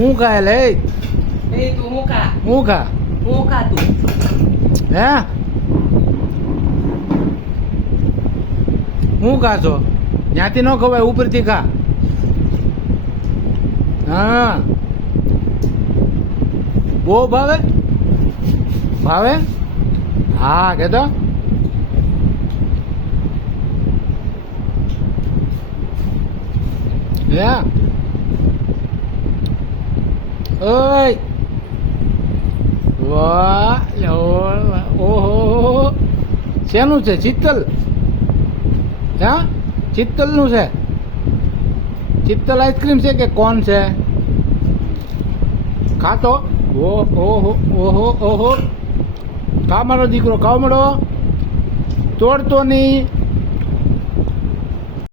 હું ખાય લે એ તું હું ખા હું ખા તું હે હું ખા છો ત્યાંથી ન ખવાય ઉપરથી ખા હા બહુ ભાવે ભાવે હા કેતો હે ઓય વાહ ઓહો શેનું છે ચિત્તલ હા ચિત્તલનું છે ચિત્તલ આઈસ્ક્રીમ છે કે કોણ છે ખાતો ઓહો ઓહો ઓહો ખા મારો દીકરો ખાવ મળો તોડતો નહીં